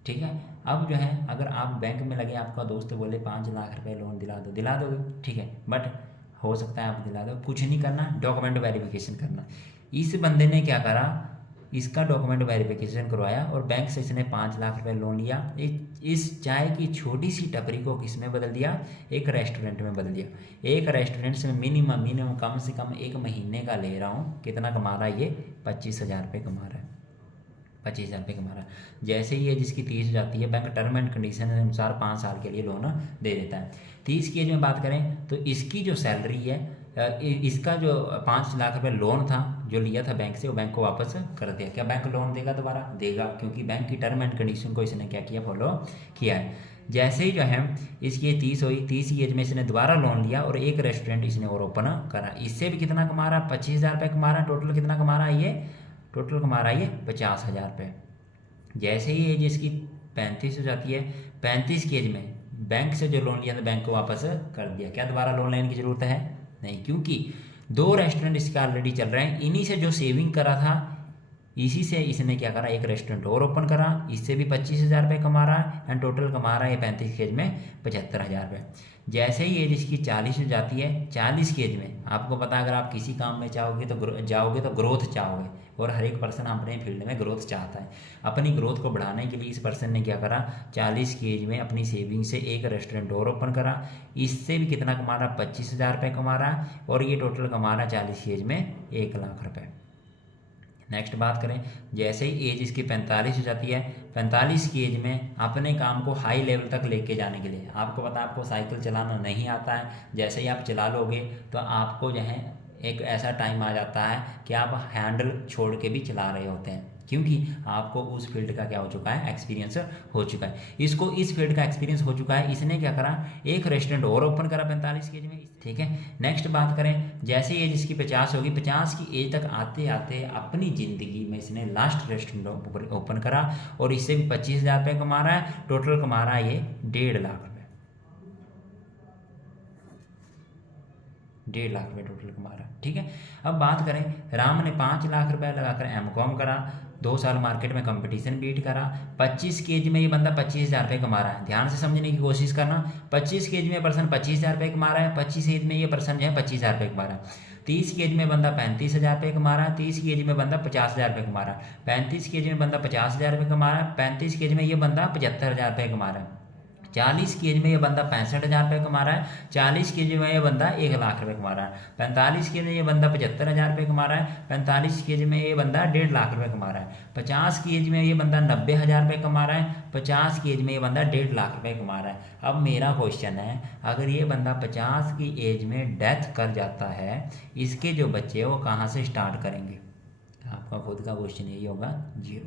ठीक है, अब जो है अगर आप बैंक में लगे, आपका दोस्त बोले 5 लाख रुपए लोन दिला दोगे। ठीक है, बट हो सकता है आप दिला दो, कुछ नहीं करना, डॉक्यूमेंट वेरिफिकेशन करना। इस बंदे ने क्या करा? इसका डॉक्यूमेंट वेरिफिकेशन करवाया और बैंक से इसने 5 लाख रुपए लोन लिया। इस चाय की छोटी सी टपरी को किस में बदल दिया? एक रेस्टोरेंट में बदल दिया। एक रेस्टोरेंट से मिनिमम कम से कम 1 महीने का ले रहा हूँ, कितना कमा रहा है ये? 25,000 रुपये कमा रहा है। 25,000 रुपये कमा रहा है। जैसे ही एज इसकी 30 हो जाती है, बैंक टर्म एंड कंडीशन के अनुसार 5 साल के लिए लोन दे देता है। 30 की एज में बात करें तो इसकी जो सैलरी है, इसका जो 5 लाख रुपए लोन था जो लिया था बैंक से, वो बैंक को वापस कर दिया। क्या बैंक लोन देगा? दोबारा देगा, क्योंकि बैंक की टर्म एंड कंडीशन को इसने क्या किया? फॉलो किया है। जैसे ही जो है इसकी 30 हुई, 30 की एज में इसने दोबारा लोन लिया और एक रेस्टोरेंट इसने और ओपन करा। इससे भी कितना कमा रहा? 25,000 रुपये कमा रहा है। टोटल कितना कमा रहा है ये? टोटल कमा रहा है ये 50,000 रुपये। जैसे ही एज इसकी 35 हो जाती है, 35 की एज में बैंक से जो लोन लिया था बैंक को वापस कर दिया। क्या दोबारा लोन लेने की ज़रूरत है? नहीं, क्योंकि 2 रेस्टोरेंट इसके ऑलरेडी चल रहे हैं। इन्हीं से जो सेविंग करा था, इसी से इसने क्या करा? एक रेस्टोरेंट और ओपन करा। इससे भी 25,000 रुपये कमा रहा है, एंड टोटल कमा रहा है 35 की एज में 75,000 रुपये। जैसे ही एज इसकी 40 हो जाती है, 40 की एज में आपको पता है अगर आप किसी काम में जाओगे तो ग्रोथ चाहोगे, और हर एक पर्सन अपने फील्ड में ग्रोथ चाहता है। अपनी ग्रोथ को बढ़ाने के लिए इस पर्सन ने क्या करा? 40 की एज में अपनी सेविंग से एक रेस्टोरेंट और ओपन करा। इससे भी कितना कमा रहा? 25,000 रुपये कमा रहा है, और ये टोटल कमा रहा है 40 की एज में 1 लाख रुपये। नेक्स्ट बात करें, जैसे ही एज इसकी 45 हो जाती है, 45 की एज में अपने काम को हाई लेवल तक लेके जाने के लिए, आपको पता है आपको साइकिल चलाना नहीं आता है, जैसे ही आप चला लोगे तो आपको जो है एक ऐसा टाइम आ जाता है कि आप हैंडल छोड़ के भी चला रहे होते हैं, क्योंकि आपको उस फील्ड का क्या हो चुका है? एक्सपीरियंस हो चुका है। इसको इस फील्ड का एक्सपीरियंस हो चुका है, इसने क्या करा? एक रेस्टोरेंट और ओपन करा 45 की एज में। ठीक है, नेक्स्ट बात करें, जैसे एज इसकी 50 होगी, 50 की एज तक आते आते अपनी ज़िंदगी में इसने लास्ट रेस्टोरेंट ओपन करा, और इससे भी 25,000 रुपये कमा रहा है। टोटल कमा रहा है ये 1.5 लाख रुपये। 1.5 लाख रुपये टोटल कमा रहा है। ठीक है, अब बात करें, राम ने 5 लाख रुपए लगाकर एमकॉम करा, 2 साल मार्केट में कंपटीशन बीट करा, 25 की एज में ये बंदा 25,000 रुपये कमा रहा है। ध्यान से समझने की कोशिश करना, 25 की एज में पर्सन 25,000 रुपये कमा रहा है, 25 एज में ये पर्सन जो है 25,000 रुपये कमा रहा है। 30 की एज में बंदा 35,000 रुपये कमा रहा है, 30 की एज में बंदा 50,000 रुपये कमा रहा है, 35 की एज में बंदा 50,000 रुपये कमा रहा है, 35 की एज में ये बंदा 75,000 रुपये कमा रहा है, 40 की एज में ये बंदा 65,000 रुपये कमा रहा है, 40 की एज में ये बंदा 1 लाख रुपये कमा रहा है, 45 की एज में ये बंदा 75,000 रुपये कमा रहा है, 45 की एज में ये बंदा 1.5 लाख रुपये कमा रहा है, 50 की एज में ये बंदा 90,000 रुपये कमा रहा है, 50 की एज में ये बंदा 1.5 लाख रुपये कमा रहा है। अब मेरा क्वेश्चन है, अगर ये बंदा 50 की एज में डेथ कर जाता है, इसके जो बच्चे वो कहाँ से स्टार्ट करेंगे? आपका खुद का क्वेश्चन यही होगा, 0।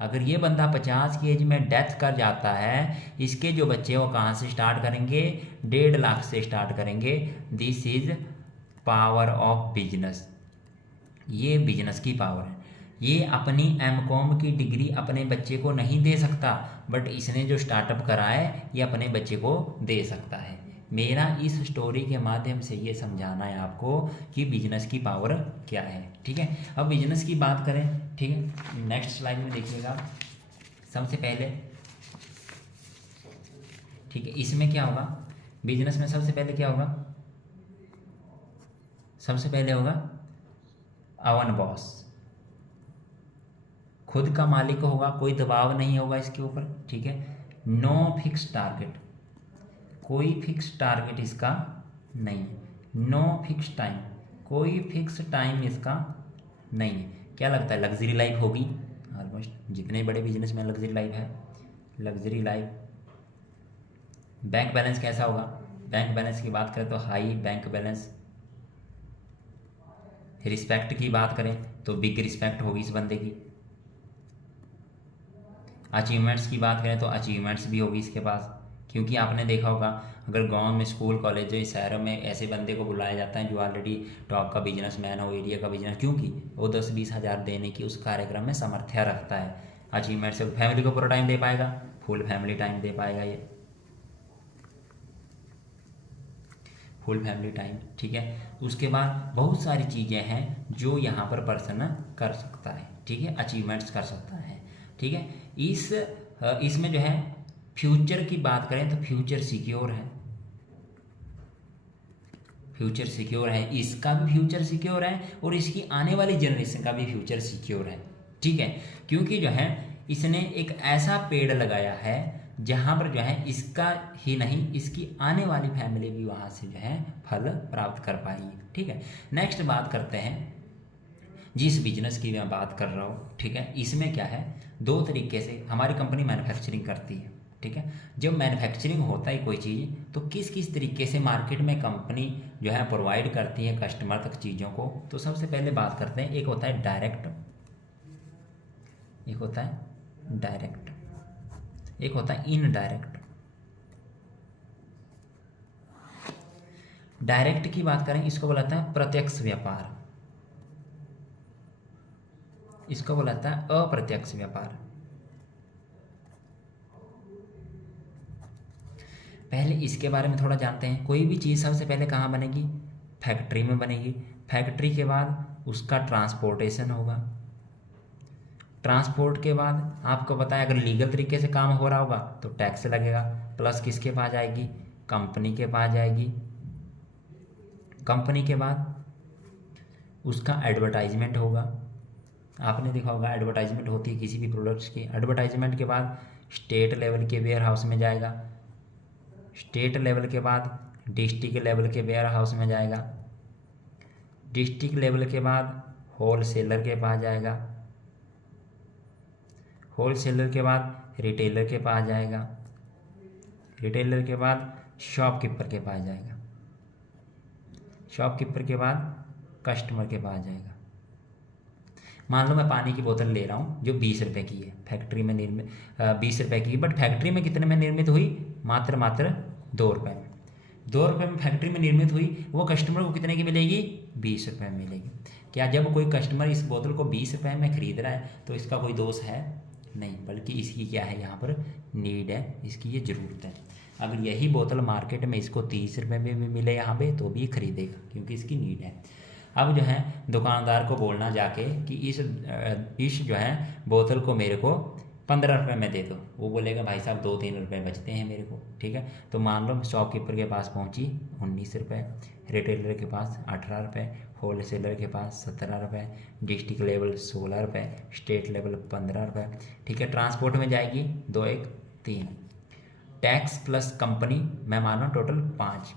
अगर ये बंदा 50 की एज में डेथ कर जाता है, इसके जो बच्चे वो कहाँ से स्टार्ट करेंगे? 1.5 लाख से स्टार्ट करेंगे। This is power of business, ये बिजनेस की पावर है। ये अपनी एमकॉम की डिग्री अपने बच्चे को नहीं दे सकता, बट इसने जो स्टार्टअप करा है ये अपने बच्चे को दे सकता है। मेरा इस स्टोरी के माध्यम से ये समझाना है आपको कि बिजनेस की पावर क्या है। ठीक है, अब बिजनेस की बात करें, ठीक है, नेक्स्ट स्लाइड में देखिएगा। सबसे पहले, ठीक है, इसमें क्या होगा, बिजनेस में सबसे पहले क्या होगा? सबसे पहले होगा अवन बॉस, खुद का मालिक होगा, कोई दबाव नहीं होगा इसके ऊपर। ठीक है, नो फिक्स टारगेट, कोई फिक्स टारगेट इसका नहीं है, नो फिक्स टाइम, कोई फिक्स टाइम इसका नहीं है। क्या लगता है, लग्जरी लाइफ होगी? ऑलमोस्ट जितने बड़े बिजनेस में लग्जरी लाइफ है, लग्जरी लाइफ। बैंक बैलेंस कैसा होगा? बैंक बैलेंस की बात करें तो हाई बैंक बैलेंस। रिस्पेक्ट की बात करें तो बिग रिस्पेक्ट होगी इस बंदे की। अचीवमेंट्स की बात करें तो अचीवमेंट्स भी होगी इसके पास, क्योंकि आपने देखा होगा अगर गांव में स्कूल कॉलेज शहरों में ऐसे बंदे को बुलाया जाता है जो ऑलरेडी टॉप का बिजनेसमैन हो, एरिया का बिजनेस, क्योंकि वो 10-20 हज़ार देने की उस कार्यक्रम में सामर्थ्य रखता है। अचीवमेंट से फैमिली को पूरा टाइम दे पाएगा, फुल फैमिली टाइम दे पाएगा, ये फुल फैमिली टाइम। ठीक है, उसके बाद बहुत सारी चीज़ें हैं जो यहाँ पर पर्सन कर सकता है। ठीक है, अचीवमेंट्स कर सकता है। ठीक है, इसमें जो है फ्यूचर की बात करें तो फ्यूचर सिक्योर है, फ्यूचर सिक्योर है, इसका भी फ्यूचर सिक्योर है और इसकी आने वाली जनरेशन का भी फ्यूचर सिक्योर है। ठीक है, क्योंकि जो है इसने एक ऐसा पेड़ लगाया है जहाँ पर जो है इसका ही नहीं, इसकी आने वाली फैमिली भी वहाँ से जो है फल प्राप्त कर पाएगी। ठीक है, नेक्स्ट बात करते हैं जिस बिजनेस की मैं बात कर रहा हूँ। ठीक है, इसमें क्या है, 2 तरीके से हमारी कंपनी मैन्युफैक्चरिंग करती है। ठीक है, जब मैन्युफैक्चरिंग होता है कोई चीज़ तो किस किस तरीके से मार्केट में कंपनी जो है प्रोवाइड करती है कस्टमर तक चीज़ों को। तो सबसे पहले बात करते हैं, एक होता है डायरेक्ट, एक होता है डायरेक्ट, एक होता है इनडायरेक्ट। डायरेक्ट की बात करें, इसको बोलाता है प्रत्यक्ष व्यापार, इसको बोलाता है अप्रत्यक्ष व्यापार। पहले इसके बारे में थोड़ा जानते हैं। कोई भी चीज़ सबसे पहले कहाँ बनेगी? फैक्ट्री में बनेगी। फैक्ट्री के बाद उसका ट्रांसपोर्टेशन होगा, ट्रांसपोर्ट के बाद आपको पता है अगर लीगल तरीके से काम हो रहा होगा तो टैक्स लगेगा, प्लस किसके पास जाएगी? कंपनी के पास जाएगी। कंपनी के बाद उसका एडवर्टाइजमेंट होगा, आपने देखा होगा एडवर्टाइजमेंट होती है किसी भी प्रोडक्ट्स की। एडवर्टाइजमेंट के बाद स्टेट लेवल के वेयर हाउस में जाएगा, स्टेट लेवल के बाद डिस्ट्रिक्ट लेवल के वेयर हाउस में जाएगा, डिस्ट्रिक्ट लेवल के बाद होलसेलर के पास जाएगा, होलसेलर के बाद रिटेलर के पास जाएगा, रिटेलर के बाद शॉपकीपर के पास जाएगा, शॉपकीपर के बाद कस्टमर के पास जाएगा। मान लो मैं पानी की बोतल ले रहा हूँ जो 20 रुपये की है, फैक्ट्री में निर्मित 20 रुपये की, बट फैक्ट्री में कितने में निर्मित हुई? मात्र 2 रुपये में। 2 रुपये में फैक्ट्री में निर्मित हुई, वो कस्टमर को कितने की मिलेगी? 20 रुपये में मिलेगी। क्या जब कोई कस्टमर इस बोतल को 20 रुपये में खरीद रहा है तो इसका कोई दोष है? नहीं, बल्कि इसकी क्या है, यहाँ पर नीड है, इसकी ये ज़रूरत है। अगर यही बोतल मार्केट में इसको 30 रुपये में भी मिले यहाँ पे तो भी खरीदेगा, क्योंकि इसकी नीड है। अब जो है दुकानदार को बोलना जाके कि इस जो है बोतल को मेरे को 15 रुपये में दे दो, वो बोलेगा भाई साहब 2-3 रुपये बचते हैं मेरे को, ठीक है। तो मान लो शॉपकीपर के पास पहुंची 19 रुपये, रिटेलर के पास 18 रुपये, होलसेलर के पास 17 रुपये, डिस्ट्रिक्ट लेवल 16 रुपये, स्टेट लेवल 15 रुपये, ठीक है। ट्रांसपोर्ट में जाएगी 2 1 3, टैक्स प्लस कंपनी मैं मान रहा हूँ टोटल 5।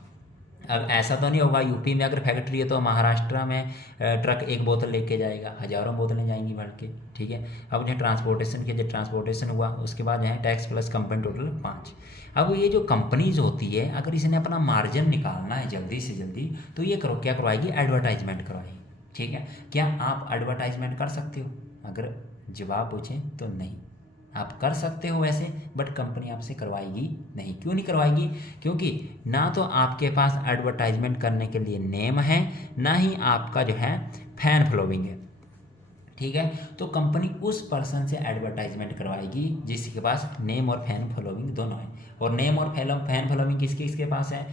अब ऐसा तो नहीं होगा यूपी में अगर फैक्ट्री है तो महाराष्ट्र में ट्रक एक बोतल लेके जाएगा, हज़ारों बोतलें जाएंगी भर के, ठीक है। अब जो ट्रांसपोर्टेशन के जब ट्रांसपोर्टेशन हुआ उसके बाद जो है टैक्स प्लस कंपनी टोटल 5। अब ये जो कंपनीज होती है अगर इसने अपना मार्जिन निकालना है जल्दी से जल्दी तो ये करो क्या करवाएगी, एडवर्टाइजमेंट करवाएगी, ठीक है। क्या आप एडवर्टाइजमेंट कर सकते हो? अगर जवाब पूछें तो नहीं, आप कर सकते हो वैसे, बट कंपनी आपसे करवाएगी नहीं। क्यों नहीं करवाएगी? क्योंकि ना तो आपके पास एडवर्टाइजमेंट करने के लिए नेम है, ना ही आपका जो है फैन फॉलोइंग है, ठीक है। तो कंपनी उस पर्सन से एडवर्टाइजमेंट करवाएगी जिसके पास नेम और फैन फॉलोइंग दोनों है। और नेम और फैन फॉलोइंग किसके किसके पास है?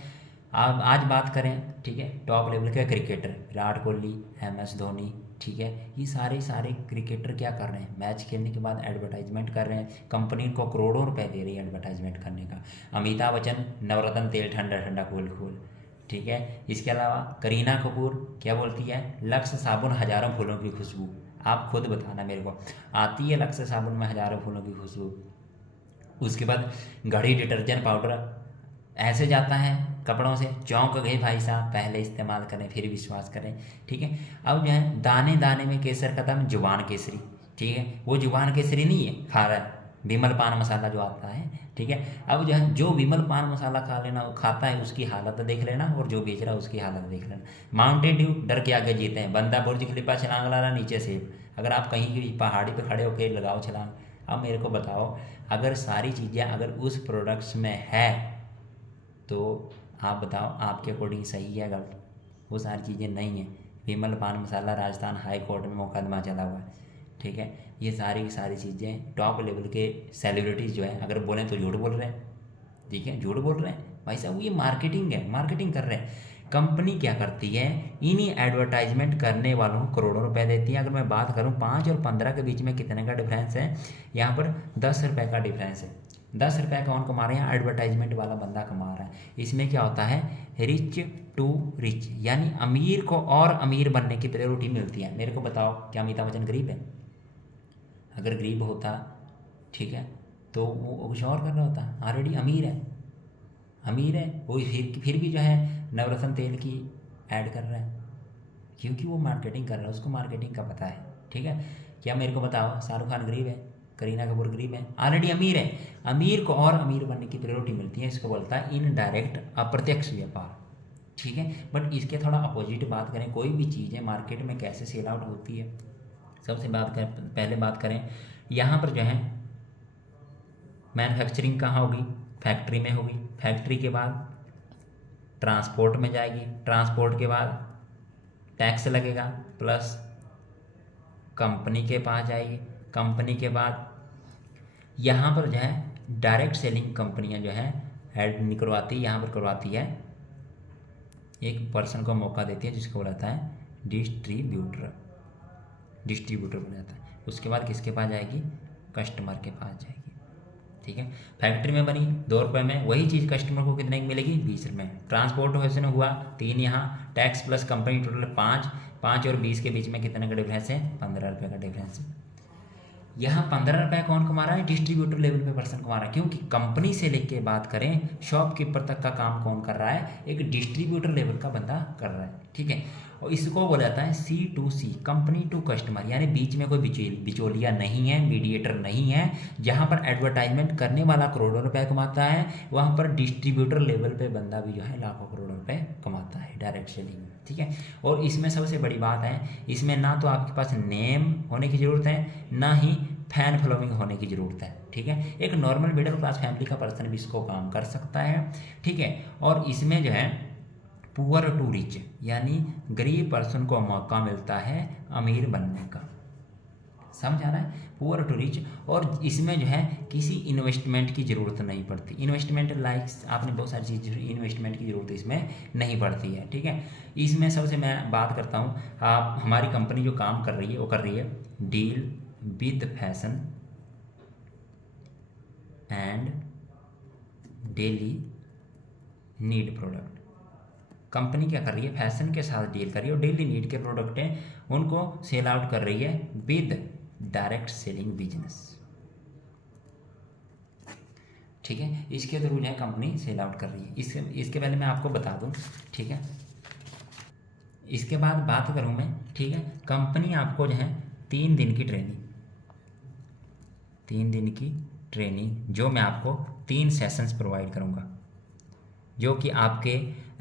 आप आज बात करें, ठीक है, टॉप लेवल के क्रिकेटर विराट कोहली, MS धोनी, ठीक है, ये सारे क्रिकेटर क्या कर रहे हैं, मैच खेलने के बाद एडवर्टाइजमेंट कर रहे हैं, कंपनी को करोड़ों रुपए दे रही है एडवर्टाइजमेंट करने का। अमिताभ बच्चन नवरत्न तेल ठंडा ठंडा कूल कूल, ठीक है। इसके अलावा करीना कपूर क्या बोलती है, लक्स साबुन हज़ारों फूलों की खुशबू। आप खुद बताना मेरे को, आती है लक्स साबुन में हज़ारों फूलों की खुशबू? उसके बाद घड़ी डिटर्जेंट पाउडर ऐसे जाता है कपड़ों से, चौंक गए भाई साहब, पहले इस्तेमाल करें फिर विश्वास करें, ठीक है। अब जो है दाने दाने में केसर खत्म, जुबान केसरी, ठीक है। वो जुबान केसरी नहीं है, खा रहा है विमल पान मसाला जो आता है, ठीक है। अब जो है जो विमल पान मसाला खा लेना खाता है उसकी हालत देख लेना, और जो बेच रहा है उसकी हालत देख लेना। माउंटेन ड्यू डर के आगे जीते हैं, बंदा बुर्ज खलीफा छलांग ला रहा नीचे से, अगर आप कहीं की पहाड़ी पे खड़े होकर लगाओ छलांग। अब मेरे को बताओ, अगर सारी चीज़ें अगर उस प्रोडक्ट्स में है तो आप बताओ आपके अकॉर्डिंग सही है गलत? वो सारी चीज़ें नहीं है। विमल पान मसाला राजस्थान हाई कोर्ट में मुकदमा चला हुआ है, ठीक है। ये सारी की सारी चीज़ें टॉप लेवल के सेलिब्रिटीज़ जो है अगर बोलें तो झूठ बोल रहे हैं, ठीक है, झूठ बोल रहे हैं भाई साहब। ये मार्केटिंग है, मार्केटिंग कर रहे हैं। कंपनी क्या करती है, इन्हीं एडवर्टाइजमेंट करने वालों को करोड़ों रुपए देती है। अगर मैं बात करूँ 5 और 15 के बीच में कितने का डिफरेंस है, यहाँ पर 10 रुपये का डिफरेंस है। 10 रुपये कौन कमा रहे हैं? एडवर्टाइजमेंट वाला बंदा कमा रहा है। इसमें क्या होता है, रिच टू रिच, यानी अमीर को और अमीर बनने की प्रायोरिटी मिलती है। मेरे को बताओ, क्या अमिताभ बच्चन गरीब है? अगर गरीब होता, ठीक है, तो वो कुछ और कर रहा होता। ऑलरेडी अमीर है, अमीर है वो, फिर भी जो है नवरत्न तेल की ऐड कर रहा है, क्योंकि वो मार्केटिंग कर रहा है, उसको मार्केटिंग का पता है, ठीक है। क्या मेरे को बताओ, शाहरुख खान गरीब है? करीना कपूर गरीब है? ऑलरेडी अमीर है। अमीर को और अमीर बनने की प्रायोरिटी मिलती है, इसको बोलता है इनडायरेक्ट अप्रत्यक्ष व्यापार, ठीक है। बट इसके थोड़ा अपोजिट बात करें, कोई भी चीज़ है मार्केट में कैसे सेल आउट होती है, सबसे पहले बात करें, यहाँ पर जो है मैन्युफैक्चरिंग कहाँ होगी? फैक्ट्री में होगी। फैक्ट्री के बाद ट्रांसपोर्ट में जाएगी, ट्रांसपोर्ट के बाद टैक्स लगेगा, प्लस कंपनी के पास जाएगी, कंपनी के बाद यहाँ पर जो है डायरेक्ट सेलिंग कंपनियाँ जो है ऐड नहीं करवाती, यहाँ पर करवाती है, एक पर्सन को मौका देती है जिसको बोलता है डिस्ट्रीब्यूटर बन जाता है। उसके बाद किसके पास जाएगी? कस्टमर के पास जाएगी, ठीक है। फैक्ट्री में बनी 2 रुपये में, वही चीज़ कस्टमर को कितने की मिलेगी? 20 रुपये। ट्रांसपोर्टेशन हुआ 3, यहाँ टैक्स प्लस कंपनी टोटल 5 और 20 के बीच में कितने का डिफरेंस है? 15 रुपये का डिफरेंस है। यहाँ 15 रुपये कौन कमा रहा है? डिस्ट्रीब्यूटर लेवल पे पर्सन कमा रहा है, क्योंकि कंपनी से लेके बात करें शॉपकीपर तक का काम कौन कर रहा है? एक डिस्ट्रीब्यूटर लेवल का बंदा कर रहा है, ठीक है। और इसको बोला जाता है C2C, कंपनी टू कस्टमर, यानी बीच में कोई बिचौलिया नहीं है, मीडिएटर नहीं है। जहाँ पर एडवर्टाइजमेंट करने वाला करोड़ों रुपए कमाता है, वहाँ पर डिस्ट्रीब्यूटर लेवल पे बंदा भी जो है लाखों करोड़ों रुपए कमाता है डायरेक्ट सेलिंग में, ठीक है। और इसमें सबसे बड़ी बात है, इसमें ना तो आपके पास नेम होने की ज़रूरत है, ना ही फैन फॉलोइंग होने की ज़रूरत है, ठीक है। एक नॉर्मल मिडिल क्लास फैमिली का पर्सन भी इसको काम कर सकता है, ठीक है। और इसमें जो है पुअर टू रिच, यानी गरीब पर्सन को मौका मिलता है अमीर बनने का। समझ आ रहा है, पुअर टू रिच। और इसमें जो है किसी इन्वेस्टमेंट की ज़रूरत नहीं पड़ती। इन्वेस्टमेंट लाइक आपने बहुत सारी चीज़ इन्वेस्टमेंट की ज़रूरत इसमें नहीं पड़ती है, ठीक है। इसमें सबसे मैं बात करता हूँ, आप हमारी कंपनी जो काम कर रही है वो कर रही है deal with fashion and daily need product. Company क्या कर रही है, फैशन के साथ डील कर रही है और डेली नीड के प्रोडक्ट हैं उनको सेल आउट कर रही है विद डायरेक्ट सेलिंग बिजनेस, ठीक है। इसके थ्रू जो है कंपनी सेल आउट कर रही है। इसके पहले मैं आपको बता दूं, ठीक है। इसके बाद बात करूं मैं, ठीक है, कंपनी आपको जो है 3 दिन की ट्रेनिंग जो मैं आपको 3 सेशंस प्रोवाइड करूंगा, जो कि आपके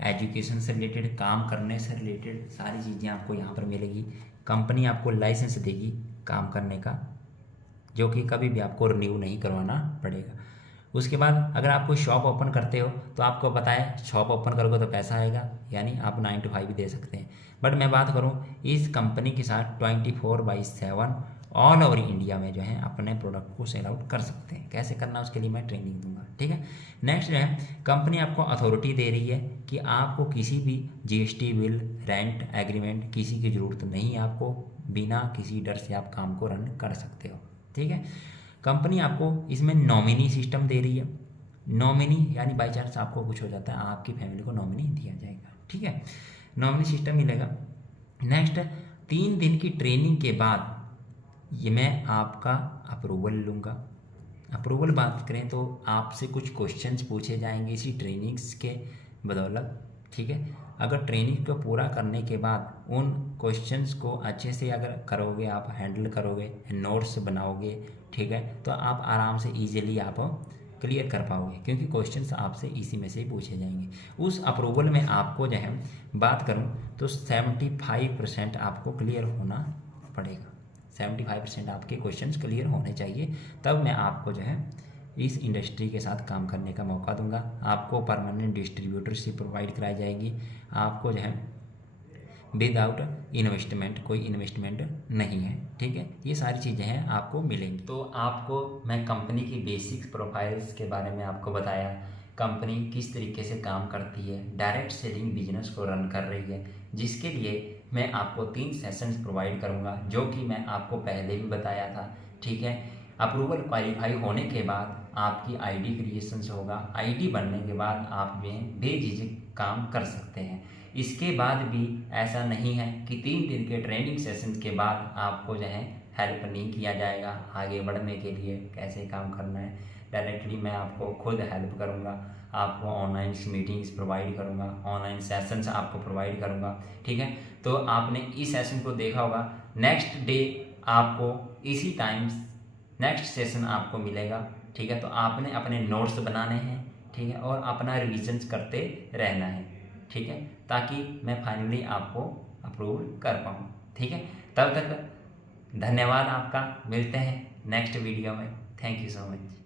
एजुकेशन से रिलेटेड, काम करने से रिलेटेड सारी चीज़ें आपको यहाँ पर मिलेगी। कंपनी आपको लाइसेंस देगी काम करने का, जो कि कभी भी आपको रिन्यू नहीं करवाना पड़ेगा। उसके बाद अगर आप कोई शॉप ओपन करते हो तो आपको पता है शॉप ओपन करोगे तो पैसा आएगा, यानी आप 9 to 5 भी दे सकते हैं। बट मैं बात करूँ इस कंपनी के साथ 24/7 ऑल ओवर इंडिया में जो है अपने प्रोडक्ट को सेल आउट कर सकते हैं। कैसे करना उसके लिए मैं ट्रेनिंग दूंगा, ठीक है। नेक्स्ट जो है कंपनी आपको अथॉरिटी दे रही है कि आपको किसी भी GST बिल, रेंट एग्रीमेंट किसी की ज़रूरत नहीं है, आपको बिना किसी डर से आप काम को रन कर सकते हो, ठीक है। कंपनी आपको इसमें नॉमिनी सिस्टम दे रही है। नॉमिनी यानी बाई चांस आपको कुछ हो जाता है आपकी फैमिली को नॉमिनी दिया जाएगा, ठीक है। नॉमिनी सिस्टम मिलेगा। नेक्स्ट 3 दिन की ट्रेनिंग के बाद ये मैं आपका अप्रूवल लूँगा। अप्रूवल बात करें तो आपसे कुछ क्वेश्चंस पूछे जाएंगे इसी ट्रेनिंग्स के बदौलत, ठीक है। अगर ट्रेनिंग को पूरा करने के बाद उन क्वेश्चंस को अच्छे से अगर करोगे, आप हैंडल करोगे, नोट्स बनाओगे, ठीक है, तो आप आराम से इजीली आप क्लियर कर पाओगे, क्योंकि क्वेश्चंस आपसे इसी में से ही पूछे जाएंगे। उस अप्रूवल में आपको जो है बात करूं तो 75% आपको क्लियर होना पड़ेगा। 75% आपके क्वेश्चंस क्लियर होने चाहिए, तब मैं आपको जो है इस इंडस्ट्री के साथ काम करने का मौका दूंगा। आपको परमानेंट डिस्ट्रीब्यूटरशिप प्रोवाइड कराई जाएगी। आपको जो है विदाउट इन्वेस्टमेंट, कोई इन्वेस्टमेंट नहीं है, ठीक है। ये सारी चीज़ें हैं आपको मिलेंगी। तो आपको मैं कंपनी की बेसिक प्रोफाइल्स के बारे में आपको बताया, कंपनी किस तरीके से काम करती है, डायरेक्ट सेलिंग बिजनेस को रन कर रही है, जिसके लिए मैं आपको 3 सेशंस प्रोवाइड करूंगा, जो कि मैं आपको पहले भी बताया था, ठीक है। अप्रूवल क्वालिफाई होने के बाद आपकी आईडी क्रिएशंस होगा। आईडी बनने के बाद आप में बेझिझक काम कर सकते हैं। इसके बाद भी ऐसा नहीं है कि 3 दिन के ट्रेनिंग सेशंस के बाद आपको जो है हेल्प नहीं किया जाएगा आगे बढ़ने के लिए, कैसे काम करना है। डायरेक्टली मैं आपको खुद हेल्प करूंगा, आपको ऑनलाइन मीटिंग्स प्रोवाइड करूंगा, ऑनलाइन सेशंस आपको प्रोवाइड करूंगा, ठीक है। तो आपने इस सेशन को देखा होगा, नेक्स्ट डे आपको इसी टाइम नेक्स्ट सेशन आपको मिलेगा, ठीक है। तो आपने अपने नोट्स बनाने हैं, ठीक है, और अपना रिविजन्स करते रहना है, ठीक है, ताकि मैं फाइनली आपको अप्रूव कर पाऊँ, ठीक है। तब तक धन्यवाद आपका, मिलते हैं नेक्स्ट वीडियो में। Thank you so much.